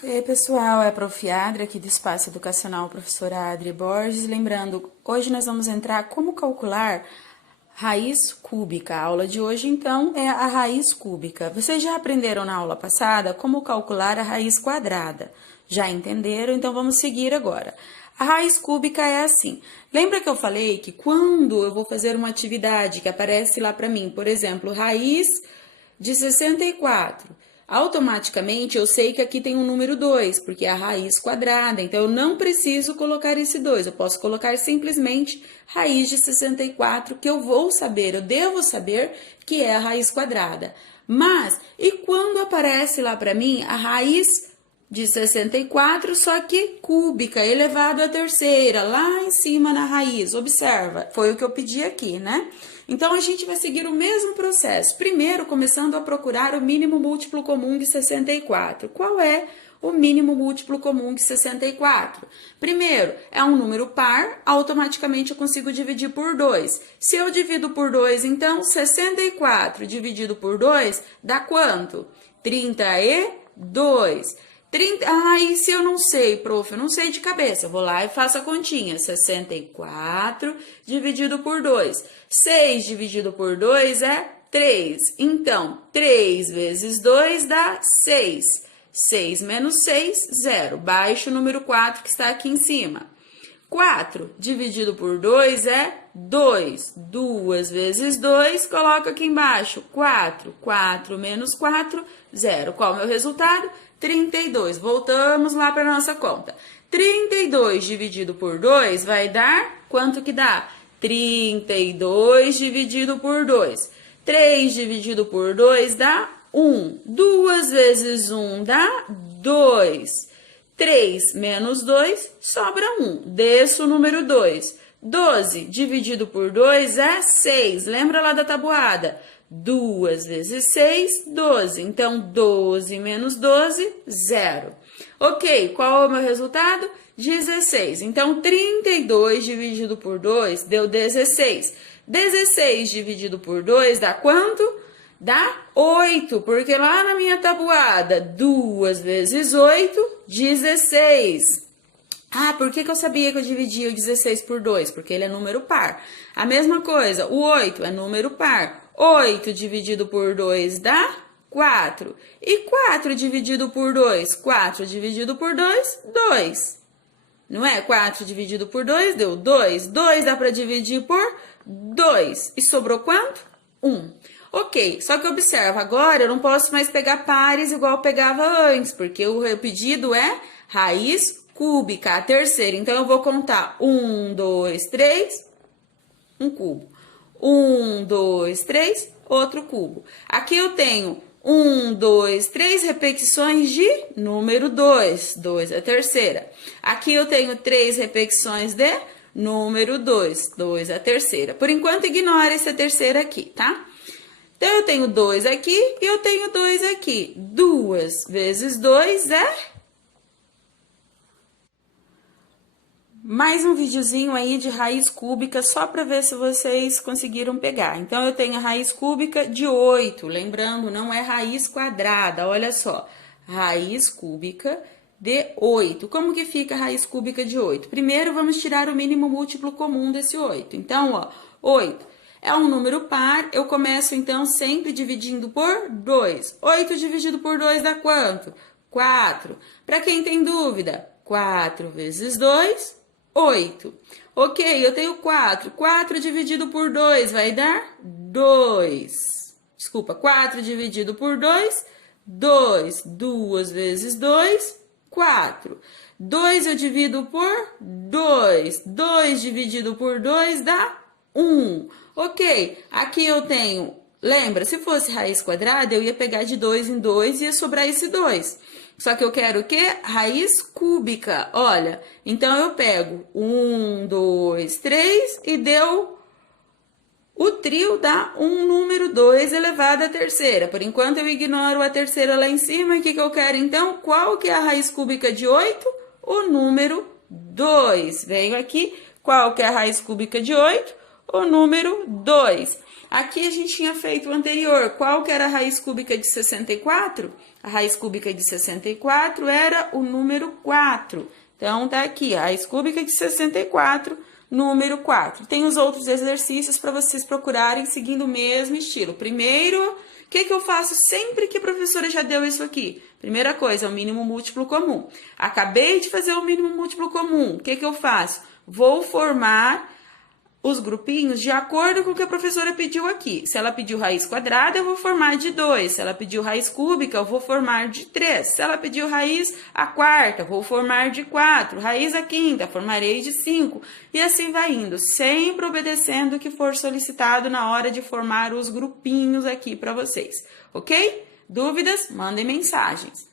E aí, pessoal, é a Prof. Adri, aqui do Espaço Educacional Professora Adri Borges. Lembrando, hoje nós vamos entrar como calcular raiz cúbica. A aula de hoje, então, é a raiz cúbica. Vocês já aprenderam na aula passada como calcular a raiz quadrada. Já entenderam? Então, vamos seguir agora. A raiz cúbica é assim. Lembra que eu falei que quando eu vou fazer uma atividade que aparece lá para mim, por exemplo, raiz de 64, automaticamente eu sei que aqui tem um número 2, porque é a raiz quadrada, então eu não preciso colocar esse 2, eu posso colocar simplesmente raiz de 64, que eu vou saber, eu devo saber que é a raiz quadrada. Mas, e quando aparece lá para mim a raiz de 64, só que cúbica, elevado à terceira, lá em cima na raiz, observa, foi o que eu pedi aqui, né? Então, a gente vai seguir o mesmo processo. Primeiro, começando a procurar o mínimo múltiplo comum de 64. Qual é o mínimo múltiplo comum de 64? Primeiro, é um número par, automaticamente eu consigo dividir por 2. Se eu divido por 2, então, 64 dividido por 2 dá quanto? 32. E se eu não sei, prof, eu não sei de cabeça, eu vou lá e faço a continha. 64 dividido por 2. 6 dividido por 2 é 3. Então, 3 vezes 2 dá 6. 6 menos 6, 0. Baixa o número 4 que está aqui em cima. 4 dividido por 2 é 2. 2 vezes 2, coloca aqui embaixo. 4. 4 menos 4, 0. Qual é o meu resultado? 32. Voltamos lá para a nossa conta. 32 dividido por 2 vai dar, quanto que dá? 32 dividido por 2. 3 dividido por 2 dá 1. 2 vezes 1 dá 2. 3 menos 2 sobra 1. Desço o número 2. 12 dividido por 2 é 6. Lembra lá da tabuada? 2 vezes 6, 12. Então, 12 menos 12, 0. Ok, qual é o meu resultado? 16. Então, 32 dividido por 2 deu 16. 16 dividido por 2 dá quanto? Dá 8, porque lá na minha tabuada, 2 vezes 8, 16. Por que eu sabia que eu dividia o 16 por 2? Porque ele é número par. A mesma coisa, o 8 é número par. 8 dividido por 2 dá 4. E 4 dividido por 2? 4 dividido por 2, 2. Não é? 4 dividido por 2 deu 2. 2 dá para dividir por 2. E sobrou quanto? 1. Ok, só que observa, agora eu não posso mais pegar pares igual eu pegava antes, porque o pedido é raiz cúbica, a terceira. Então, eu vou contar 1, 2, 3, um cubo. 1, 2, 3, outro cubo. Aqui eu tenho 1, 2, 3 repetições de número 2. 2 é a terceira. Aqui eu tenho 3 repetições de número 2. 2 é a terceira. Por enquanto, ignora essa terceira aqui, tá? Então, eu tenho 2 aqui e eu tenho 2 aqui. 2 vezes 2 é... Mais um videozinho aí de raiz cúbica, só para ver se vocês conseguiram pegar. Então, eu tenho a raiz cúbica de 8, lembrando, não é raiz quadrada, olha só. Raiz cúbica de 8. Como que fica a raiz cúbica de 8? Primeiro, vamos tirar o mínimo múltiplo comum desse 8. Então, ó, 8 é um número par, eu começo, então, sempre dividindo por 2. 8 dividido por 2 dá quanto? 4. Para quem tem dúvida, 4 vezes 2... 8. Ok, eu tenho 4. 4 dividido por 2 vai dar 2. Desculpa, 4 dividido por 2, 2. 2 vezes 2, 4. 2 eu divido por 2. 2 dividido por 2 dá 1. Ok, aqui eu tenho... Lembra, se fosse raiz quadrada, eu ia pegar de 2 em 2 e ia sobrar esse 2. Só que eu quero o quê? Raiz cúbica. Olha, então eu pego 1, 2, 3 e deu... O trio dá um número 2 elevado à terceira. Por enquanto, eu ignoro a terceira lá em cima. E o que eu quero, então? Qual que é a raiz cúbica de 8? O número 2. Venho aqui. Qual que é a raiz cúbica de 8? O número 2. Aqui a gente tinha feito o anterior. Qual que era a raiz cúbica de 64? A raiz cúbica de 64 era o número 4. Então, tá aqui, a raiz cúbica de 64, número 4. Tem os outros exercícios para vocês procurarem seguindo o mesmo estilo. Primeiro, o que eu faço sempre que a professora já deu isso aqui? Primeira coisa, o mínimo múltiplo comum. Acabei de fazer o mínimo múltiplo comum. O que eu faço? Vou formar os grupinhos de acordo com o que a professora pediu aqui. Se ela pediu raiz quadrada, eu vou formar de 2. Se ela pediu raiz cúbica, eu vou formar de 3. Se ela pediu raiz a quarta, vou formar de 4. Raiz a quinta, formarei de 5. E assim vai indo, sempre obedecendo o que for solicitado na hora de formar os grupinhos aqui para vocês. Ok? Dúvidas? Mandem mensagens.